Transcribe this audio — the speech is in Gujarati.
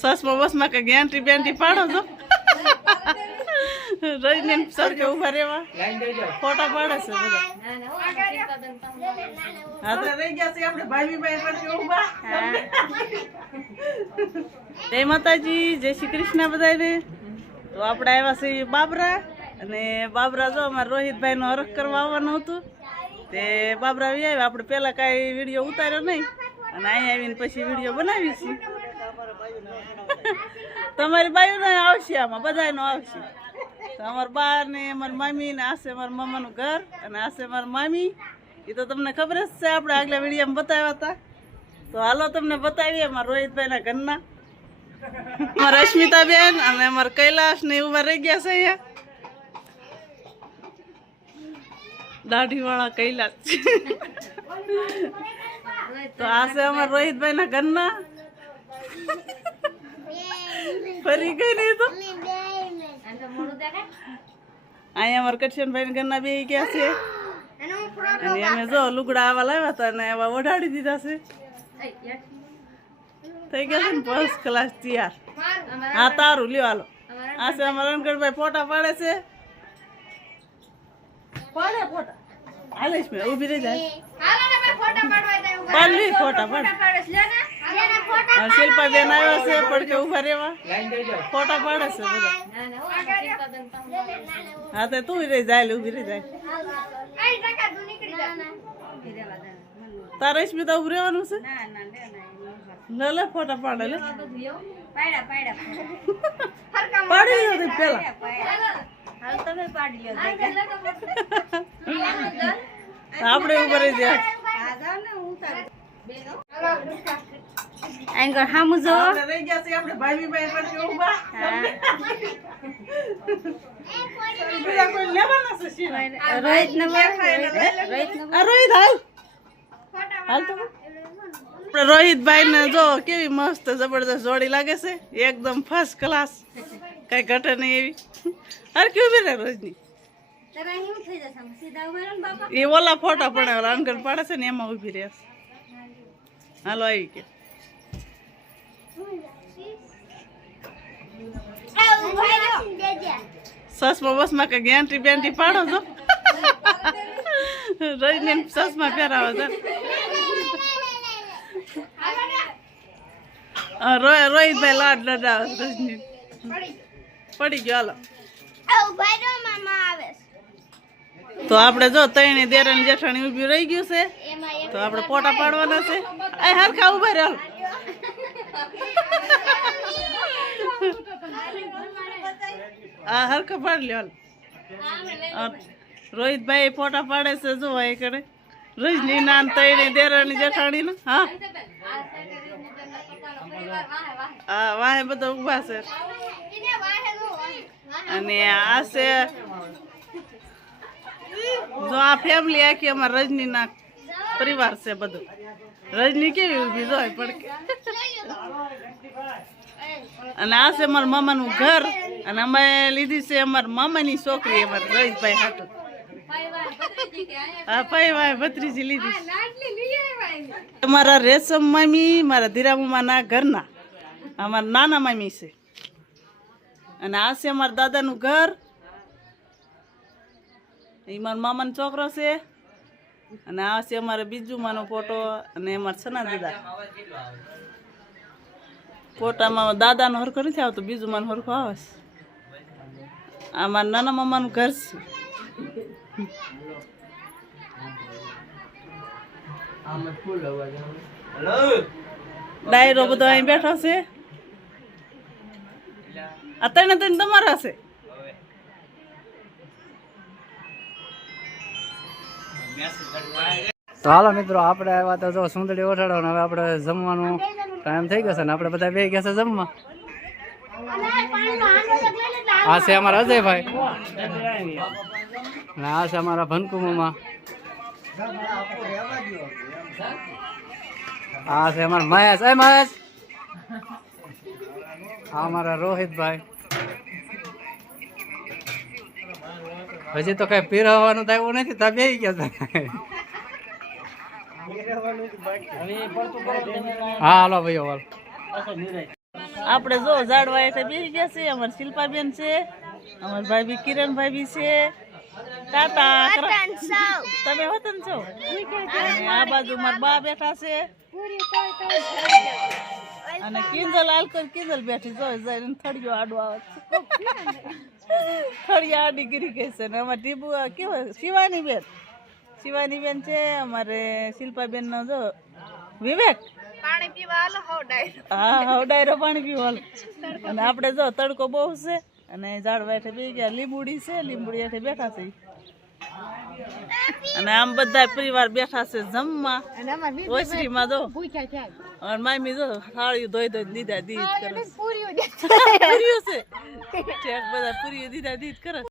સસમાં બસમાં કઈ ગેન્ટ્રી બેન્ટ્રી પાડો છો રહીને સરખે ઉભા રહેવા ફોટા પાડે છે બધા. હા તો રહી ગયા છે આપણે ભાઈ સરખે ઉભા. જય માતાજી, જય શ્રી કૃષ્ણ બધાને. તો આપણે આવ્યા છીએ બાબરા, અને બાબરા જો અમારે રોહિતભાઈ નો હરખ કરવા આવવાનું હતું તે બાબરા આવ્યા. આપણે પેલા કાંઈ વિડીયો ઉતાર્યો નહીં અને અહીંયા આવીને પછી વિડીયો બનાવી છીએ. તમારી બાયું ને આવશે, આમાં બધાનો આવશે. તો અમારા બા ને અમારી મામી ને આ છે અમારા મામાનું ઘર અને આ છે અમારા મામી. એ તો તમને ખબર જ છે, આપણે આગલા વિડીયોમાં બતાવ્યા હતા. તો હાલો તમને બતાવીએ અમારા રોહિતભાઈના ઘરના. અમારા અસ્મિતાબેન અને અમારા કૈલાશ ને ઉભા રહી ગયા છે અહીંયા. દાઢી વાળા કૈલાશ. તો આ છે અમારા રોહિતભાઈના ઘરના. ફરી ગઈ નહીં તો અહીંયા અમારા કક્ષનભાઈ ઘરના બે ગયા છે. અને અમે જો લુગડા આવા લાવ્યા હતા ને આવા ઓઢાડી દીધા છે. થઈ ગયા છે ને ફર્સ્ટ ક્લાસ તૈયાર. હા તારું લ્યો હાલો. આ છે અમારા રણગઢભાઈ ફોટા પાડે છે. પાડે ફોટા હાલેશ મેં ઉભી રહી જાય. પાડલી ફોટા પાડ. શિલ્પા બેન આવ્યા છે પડકે ઉભા રહેવા ફોટા પાડે છે બધા. હા તો તું રહી જાય, ઉભી રહી જાય. તારે સ્મિતા ઉભું રહેવાનું છે. લે ફોટા પાડે લે પાડી લ્યો પેલા. આપણે ઉભા રહી જાય. એંગર હામુ જો રહી ગયા છે આપણે ભાઈ પડકે ઉભા. બીજા કોઈ લેવાના છે શીરા. રોહિત ને રોહિત હાલ હાલ તો. આપણે રોહિતભાઈ ને જો કેવી મસ્ત જબરદસ્ત જોડી લાગે છે, એકદમ ફર્સ્ટ ક્લાસ, કઈ ઘટે નહીં એવી. અરે કેવી રે રોજની એ ઓલા ફોટા પડે ઓલા અનગઢ પાડે છે ને એમાં ઉભી રહે. હાલો આવી કે સસમાં બસમાં કઈ ગેન્ટ્રી બેન્ટ્રી પાડો છો રહીને સસમાં પહેરાવો છો. રોહિતભાઈ લાડ લડાવે રજની પડી ગયો. હાલો તો આપણે જો તઈને દેરાની જેઠાણી ઉભી રહી ગયું છે તો આપણે ફોટા પાડવાના છે. આ હરખા ઉભા રહે. આ હરખા પાડ લ્યો. રોહિતભાઈ ફોટા પાડે છે જો એ કરે રજની નાન તઈને દેરાની જેઠાણી ને. હા હા વાહે બધા ઉભા છે. અને આ છે જો આ ફેમિલી આખી અમારા રજની ના પરિવાર છે બધું. રજની કેવી ઉભી જોય પડકે. અને આ છે અમારા મામાનું ઘર અને અમે લીધી છે અમારા મામાની છોકરી અમારા રોહિતભાઈ હાટુ. હા ભાઈ ભાઈ ભત્રીજી લીધી. અમારા રેશમ મામી મારા ધીરામાના ઘરના અમારા નાના મામી છે. અને આ છે અમારા દાદાનું ઘર. એ મારા મામાનો છોકરો છે. અને આ છે અમારે બીજું માનો ફોટો અને અમારા સના દાદા. ફોટામાં દાદાનો હરખો નથી આવતો, બીજું માનો હરખો આવે છે. આ મારા નાના મામાનું ઘર છે. ડાયરો બધો અહીં બેઠો છે. આ તને તમારા છે. તો હાલો મિત્રો, આપણે આવ્યા તો જો સુંદરી ઓઠાડો ને હવે આપણે જમવાનું ટાઈમ થઈ ગયો છે ને આપણે બધા બે ગયા છે જમવા. આ છે અમારા અજયભાઈ ને આ છે અમારા ભનકુમામાં. આ છે અમારા મહેશ. એ મહેશ. આ અમારા રોહિતભાઈ. હજી તો કઈ પીરવવાનું તો એવું નથી, તમે બે ગયા છે. હા હાલો ભાઈઓ હાલ. આપણે જો ઝાડવા હેઠે બેસી ગયા છે. અમાર શિલ્પાબેન છે, અમાર ભાભી કિરણભાભી છે. ટાટા તમે વતન છો. અને આ બાજુ મારા બા બેઠા છે અને કિંજલ આલકર કિંજલ બેઠી જોઈ જઈને થળિયો આડો આવે છે. થળિયા આડી ગીરી ગઈ છે. ને અમારે ટીબુ કેવો શિવાની બેન છે. અમારે શિલ્પાબેન નો જો વિવેક હા હવે ડાયરો પાણી પીવા. અને આપણે જો તડકો બહુ છે અને ઝાડવા હેઠે બેસી ગયા. લીંબુડી છે, લીંબુડી હેઠે બેઠા છે. અને આમ બધા પરિવાર બેઠા છે જમવા. ઓસરીમાં જો અને મામી જો થાળી ધોઈ ધોઈ દીધા દીધ કરે. પૂરીઓ છે બધા પૂરીઓ દીધા દીધ કરે.